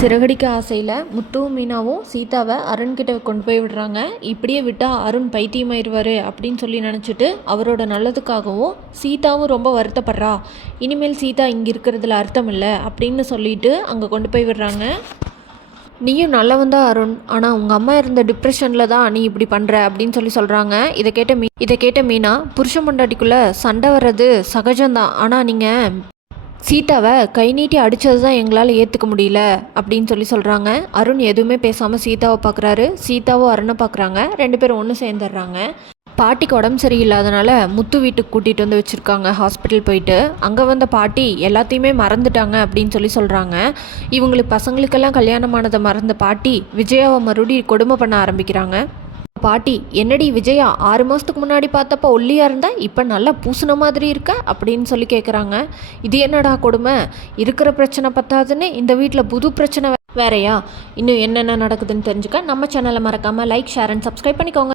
சிறகடிக்க ஆசையில் முத்துவும் மீனாவும் சீதாவை அருண்கிட்ட கொண்டு போய் விடுறாங்க. இப்படியே விட்டால் அருண் பைத்தியமாயிருவார் அப்படின்னு சொல்லி நினச்சிட்டு அவரோட நல்லதுக்காகவும் சீதாவும் ரொம்ப வருத்தப்படுறா. இனிமேல் சீதா இங்கே இருக்கிறதுல அர்த்தம் இல்லை அப்படின்னு சொல்லிட்டு அங்கே கொண்டு போய் விடுறாங்க. நீயும் நல்லவன் தான் அருண், ஆனால் உங்கள் அம்மா இருந்த டிப்ரெஷனில் தான் நீ இப்படி பண்ணுற அப்படின்னு சொல்கிறாங்க. இதை கேட்ட மீனா, புருஷன் பொண்டாட்டிக்குள்ளே சண்டை வர்றது சகஜம்தான், ஆனால் நீங்கள் சீதாவை கை நீட்டி அடித்தது தான் எங்களால் ஏற்றுக்க முடியல அப்படின்னு சொல்கிறாங்க. அருண் எதுவுமே பேசாமல் சீதாவை பார்க்குறாரு. சீதாவும் அருணை பார்க்குறாங்க. 2 பேரும் ஒன்று சேர்ந்துடுறாங்க. பாட்டிக்கு உடம்பு சரியில்லாதனால முத்து வீட்டுக்கு கூட்டிகிட்டு வந்து வச்சுருக்காங்க. ஹாஸ்பிட்டல் போயிட்டு அங்கே வந்த பாட்டி எல்லாத்தையுமே மறந்துட்டாங்க அப்படின்னு சொல்கிறாங்க. இவங்களுக்கு பசங்களுக்கெல்லாம் கல்யாணமானதை மறந்த பாட்டி விஜயாவை மறுபடியும் கொடுமை பண்ண ஆரம்பிக்கிறாங்க. பாட்டி, என்னடி விஜயா 6 மாதத்துக்கு முன்னாடி பார்த்தப்ப ஒல்லியாக இருந்தா இப்போ நல்லா பூசின மாதிரி இருக்க அப்படின்னு கேட்குறாங்க. இது என்னடா கொடுமை, இருக்கிற பிரச்சனை பத்தாதுன்னு இந்த வீட்டில் புது பிரச்சனை வேறையா? இன்னும் என்னென்ன நடக்குதுன்னு தெரிஞ்சுக்க நம்ம சேனலை மறக்காமல் லைக், ஷேர் அண்ட் சப்ஸ்கிரைப் பண்ணிக்கோங்க.